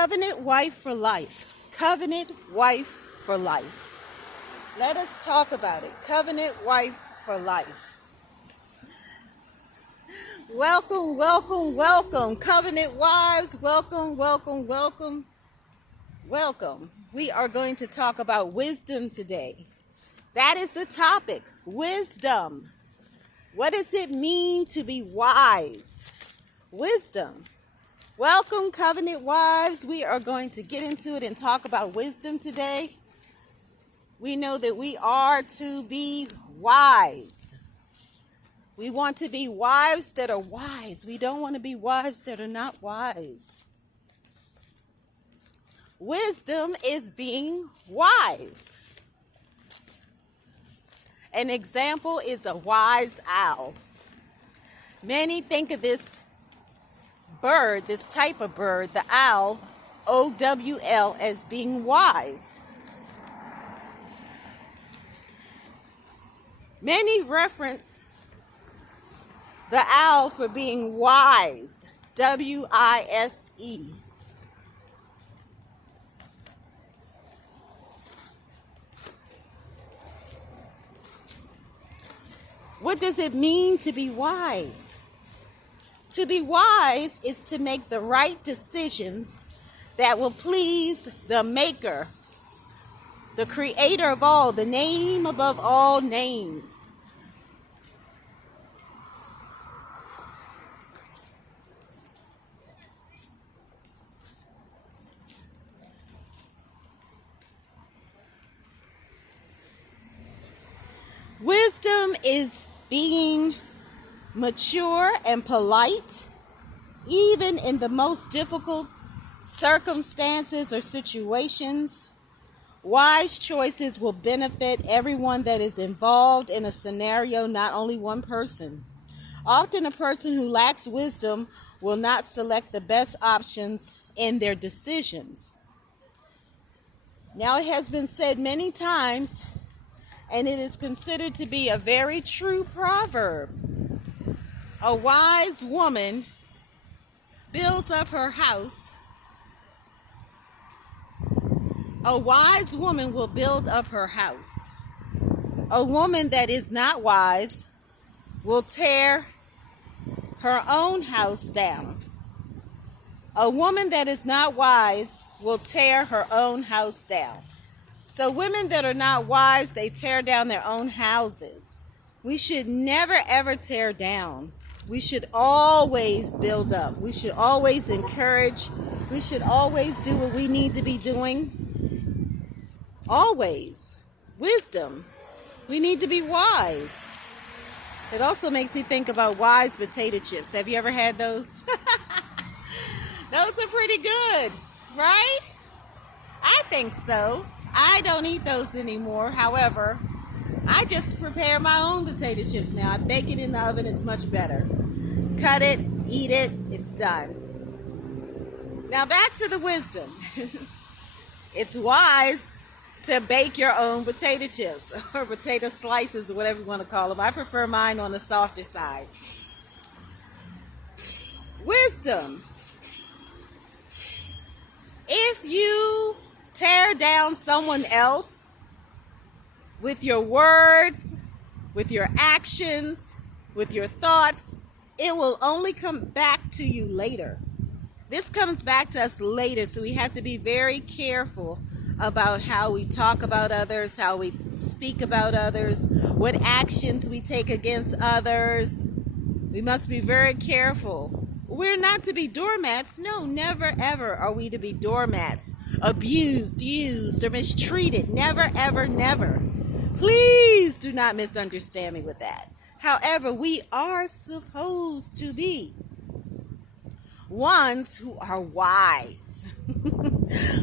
Covenant wife for life. Covenant wife for life. Let us talk about it. Covenant wife for life. Welcome, welcome, welcome. Covenant wives, welcome, welcome, welcome, welcome. We are going to talk about wisdom today. That is the topic, wisdom. What does it mean to be wise? Wisdom. Welcome, covenant wives. We are going to get into it and talk about wisdom today. We know that we are to be wise. We want to be wives that are wise. We don't want to be wives that are not wise. Wisdom is being wise. An example is a wise owl. Many think of this bird, this type of bird, the owl, O-W-L, as being wise. Many reference the owl for being wise, W-I-S-E. What does it mean to be wise? To be wise is to make the right decisions that will please the Maker, the Creator of all, the name above all names. Wisdom is being mature and polite, even in the most difficult circumstances or situations. Wise choices will benefit everyone that is involved in a scenario, not only one person. Often a person who lacks wisdom will not select the best options in their decisions. Now, it has been said many times, and it is considered to be a very true proverb. A wise woman builds up her house. A wise woman will build up her house. A woman that is not wise will tear her own house down. A woman that is not wise will tear her own house down. So women that are not wise, they tear down their own houses. We should never ever tear down. We should always build up. We should always encourage. We should always do what we need to be doing. Always. Wisdom. We need to be wise. It also makes me think about wise potato chips. Have you ever had those? Those are pretty good, right? I think so. I don't eat those anymore. However, I just prepare my own potato chips now. I bake it in the oven. It's much better. Cut it, eat it, it's done. Now back to the wisdom. It's wise to bake your own potato chips or potato slices or whatever you want to call them. I prefer mine on the softer side. Wisdom. If you tear down someone else with your words, with your actions, with your thoughts, it will only come back to you later. This comes back to us later, so we have to be very careful about how we talk about others, how we speak about others, what actions we take against others. We must be very careful. We're not to be doormats. No, never ever are we to be doormats, abused, used, or mistreated. Never, ever, never. Please do not misunderstand me with that. However, we are supposed to be ones who are wise.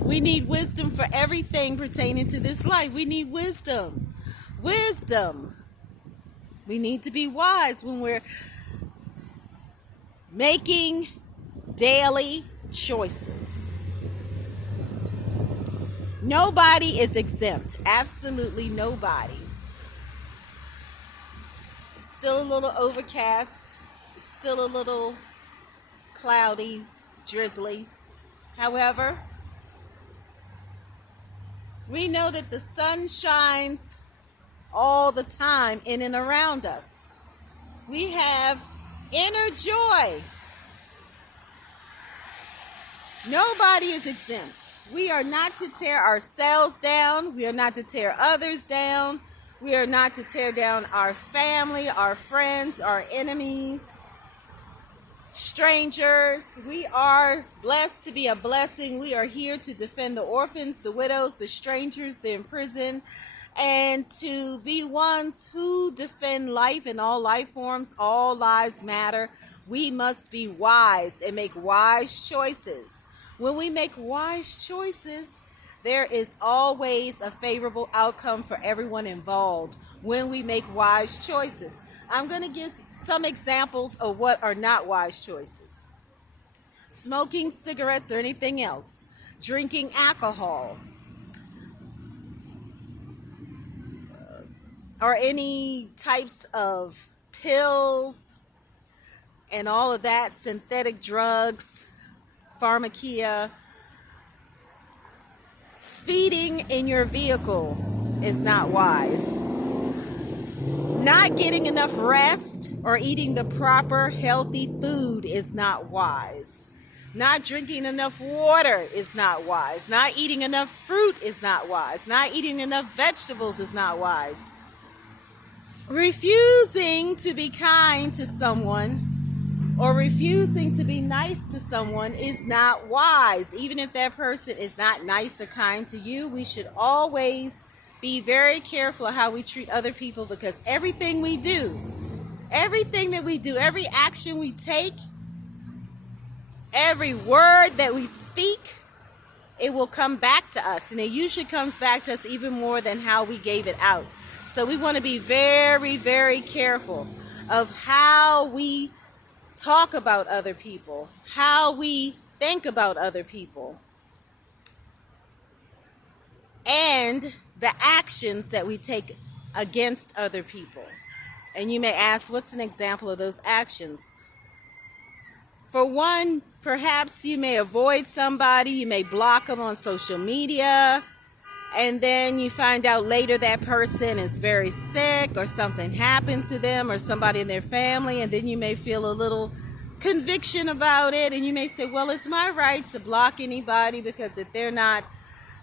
We need wisdom for everything pertaining to this life. We need wisdom. Wisdom. We need to be wise when we're making daily choices. Nobody is exempt. Absolutely nobody. It's still a little overcast. It's still a little cloudy, drizzly. However, we know that the sun shines all the time in and around us. We have inner joy. Nobody is exempt. We are not to tear ourselves down. We are not to tear others down. We are not to tear down our family, our friends, our enemies, strangers. We are blessed to be a blessing. We are here to defend the orphans, the widows, the strangers, the imprisoned, and to be ones who defend life in all life forms. All lives matter. We must be wise and make wise choices. When we make wise choices, there is always a favorable outcome for everyone involved when we make wise choices. I'm going to give some examples of what are not wise choices. Smoking cigarettes or anything else. Drinking alcohol. Or any types of pills and all of that, synthetic drugs, pharmacia. Speeding in your vehicle is not wise. Not getting enough rest or eating the proper healthy food is not wise. Not drinking enough water is not wise. Not eating enough fruit is not wise. Not eating enough vegetables is not wise. Refusing to be kind to someone or refusing to be nice to someone is not wise. Even if that person is not nice or kind to you, we should always be very careful of how we treat other people, because everything we do, everything that we do, every action we take, every word that we speak, it will come back to us. And it usually comes back to us even more than how we gave it out. So we want to be very, very careful of how we talk about other people, how we think about other people, and the actions that we take against other people. And you may ask, what's an example of those actions? For one, perhaps you may avoid somebody, you may block them on social media, and then you find out later that person is very sick or something happened to them or somebody in their family, and then you may feel a little conviction about it, and you may say, well, it's my right to block anybody because if they're not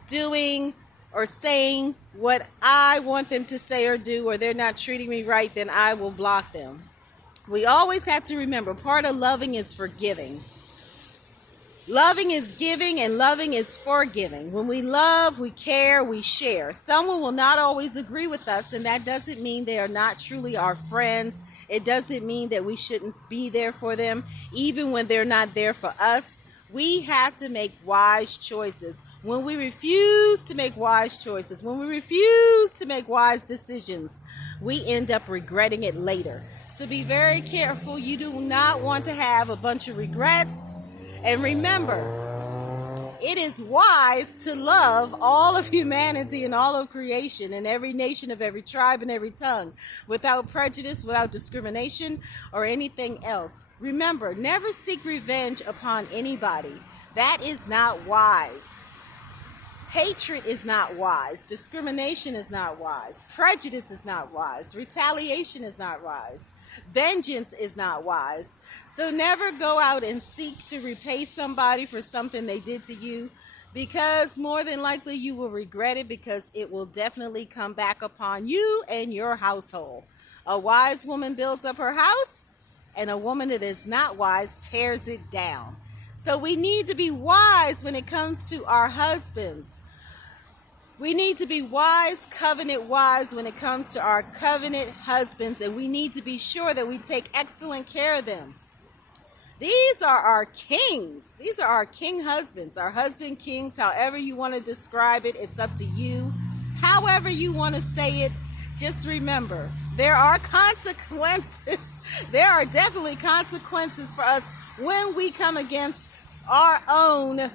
doing or saying what I want them to say or do, or they're not treating me right, then I will block them. We always have to remember, part of loving is forgiving. Loving is giving, and loving is forgiving. When we love, we care, we share. Someone will not always agree with us, and that doesn't mean they are not truly our friends. It doesn't mean that we shouldn't be there for them, even when they're not there for us. We have to make wise choices. When we refuse to make wise choices, when we refuse to make wise decisions, we end up regretting it later. So be very careful. You do not want to have a bunch of regrets. And remember, it is wise to love all of humanity and all of creation and every nation of every tribe and every tongue without prejudice, without discrimination or anything else. Remember, never seek revenge upon anybody. That is not wise. Hatred is not wise. Discrimination is not wise. Prejudice is not wise. Retaliation is not wise. Vengeance is not wise. So never go out and seek to repay somebody for something they did to you, because more than likely you will regret it, because it will definitely come back upon you and your household. A wise woman builds up her house, and a woman that is not wise tears it down. So we need to be wise when it comes to our husbands. We need to be wise, covenant wise when it comes to our covenant husbands, and we need to be sure that we take excellent care of them. These are our kings. These are our king husbands, our husband kings, however you want to describe it. It's up to you. However you want to say it, just remember, there are consequences. There are definitely consequences for us when we come against our own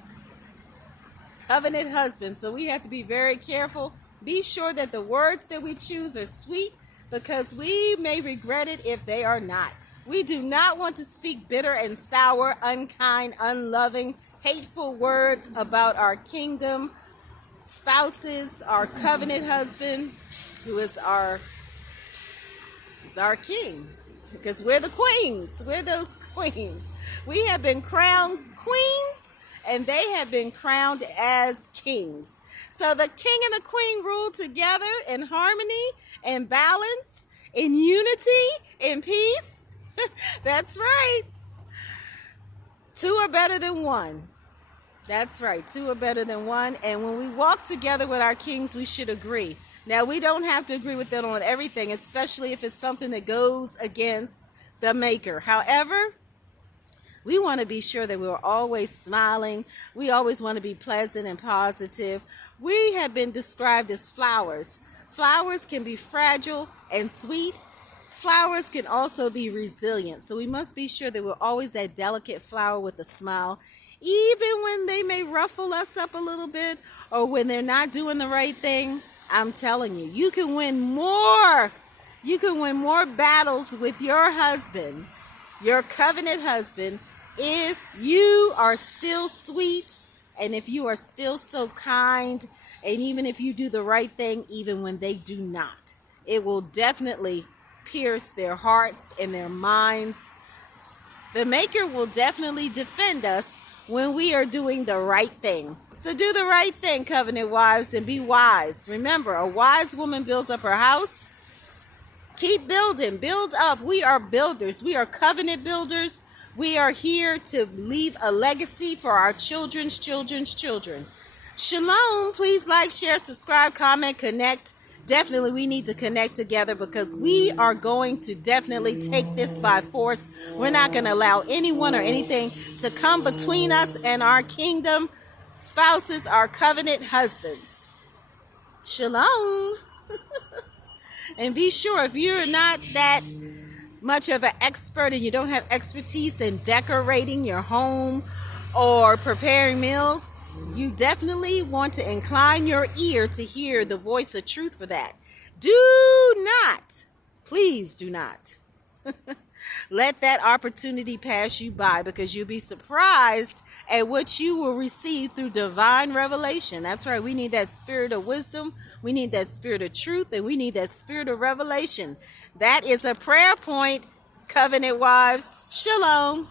covenant husband. So we have to be very careful. Be sure that the words that we choose are sweet, because we may regret it if they are not. We do not want to speak bitter and sour, unkind, unloving, hateful words about our kingdom spouses, our covenant husband, who is our king. Because we're the queens. We're those queens. We have been crowned queens, and they have been crowned as kings. So the king and the queen rule together in harmony and balance, in unity, in peace. That's right. Two are better than one. That's right. Two are better than one. And when we walk together with our kings, we should agree. Now, we don't have to agree with them on everything, especially if it's something that goes against the maker. However, we want to be sure that we're always smiling. We always want to be pleasant and positive. We have been described as flowers. Flowers can be fragile and sweet. Flowers can also be resilient. So we must be sure that we're always that delicate flower with a smile, even when they may ruffle us up a little bit or when they're not doing the right thing. I'm telling you, you can win more. You can win more battles with your husband, your covenant husband, if you are still sweet and if you are still so kind, and even if you do the right thing, even when they do not. It will definitely pierce their hearts and their minds. The Maker will definitely defend us when we are doing the right thing. So do the right thing, covenant wives, and be wise. Remember, a wise woman builds up her house. Keep building, build up. We are builders. We are covenant builders. We are here to leave a legacy for our children's children's children. Shalom. Please like, share, subscribe, comment, connect. Definitely we need to connect together because we are going to definitely take this by force. We're not going to allow anyone or anything to come between us and our kingdom spouses, our covenant husbands. Shalom. And be sure, if you're not that much of an expert and you don't have expertise in decorating your home or preparing meals, you definitely want to incline your ear to hear the voice of truth for that. Do not, please do not let that opportunity pass you by, because you'll be surprised at what you will receive through divine revelation. That's right. We need that spirit of wisdom. We need that spirit of truth, and we need that spirit of revelation. That is a prayer point, covenant wives. Shalom.